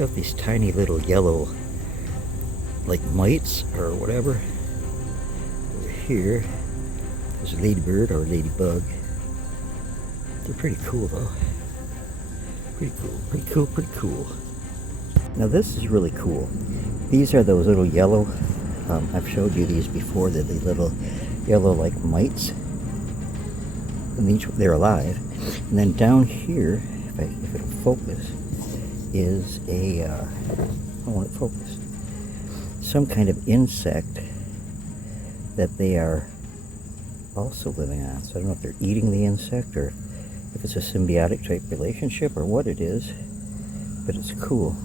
Check out these tiny little yellow, like mites or whatever. Over here, there's a ladybird or a ladybug. They're pretty cool though. Pretty cool, pretty cool, pretty cool. Now this is really cool. These are those little yellow, I've showed you these before, they're the little yellow like mites. And they're alive. And then down here, if it'll focus, is a, I want it focused, some kind of insect that they are also living on. So I don't know if they're eating the insect or if it's a symbiotic type relationship or what it is, but it's cool.